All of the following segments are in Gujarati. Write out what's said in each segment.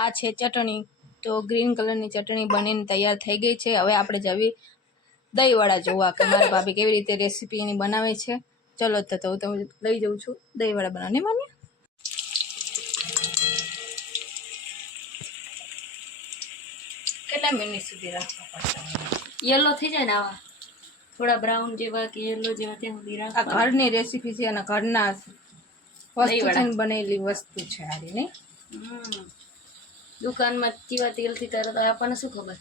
આ છે ચટણી. તો ગ્રીન કલરની ચટણી બનીને તૈયાર થઈ ગઈ છે. હવે આપણે જવી દહીંવડા જોવા કે મારા ભાભી કેવી રીતે રેસીપી એની બનાવે છે. ચલો તો હું તમને લઈ જાઉં છું દહીંવડા બનાવવાની. માન્ય કેટલા મિનિટ સુધી રાખવા પડશે? યલો થઈ જાય ને આવા થોડા બ્રાઉન જેવા કે યલો જેવા ત્યાં સુધી આ રાખવા. ઘરની રેસીપી છે અને ઘરના વસ્તુથી બનેલી વસ્તુ છે આરી નહીં. દુકાનમાં કેવા તેલથી તરત આપણને શું ખબર.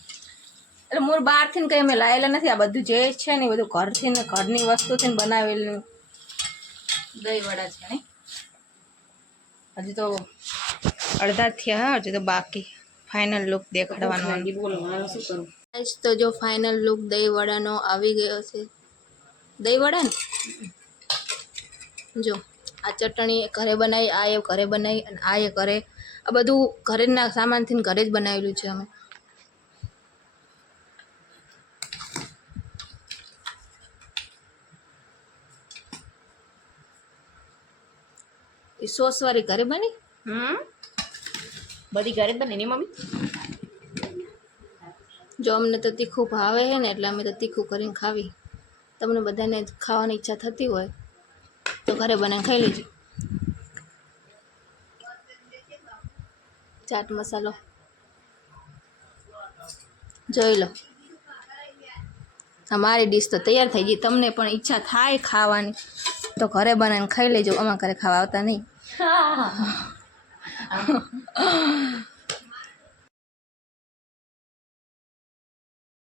એટલે મોર બહારથી ને કંઈ અમે લાયેલા નથી. આ બધું જે છે ને એ બધું ઘરથી ને ઘરની વસ્તુથી ને બનાવેલું દહીંવડા છે ને. હજી તો અડધા થયા, હજી તો બાકી ફાઇનલ લુક દેખાડવાનો. બોલો મારે શું કરું. તો જો ફાઇનલ લુક દહીંવડાનો આવી ગયો છે. દહીંવડા ને જો આ ચટણી ઘરે બનાવી, આ એ ઘરે બનાવી અને આ એ ઘરે, આ બધું ઘરેના સામાનથી ઘરે જ બનાવેલું છે અમે. એ સોસ વાળી ઘરે બની. બધી ઘરે જ બને ને મમ્મી. જો અમને તો તીખું ભાવે છે ને એટલે અમે તો તીખું કરીને ખાવી. તમને બધાને ખાવાની ઈચ્છા થતી હોય તો ઘરે બનાવીને ખાઈ લેજો. ચાટ મસાલો જોઈ લો. અમારી ડીશ તો તૈયાર થઈ ગઈ. તમને પણ ઈચ્છા થાય ખાવાની તો ઘરે બનાવીને ખાઈ લેજો. અમારા ઘરે ખાવા આવતા નહીં.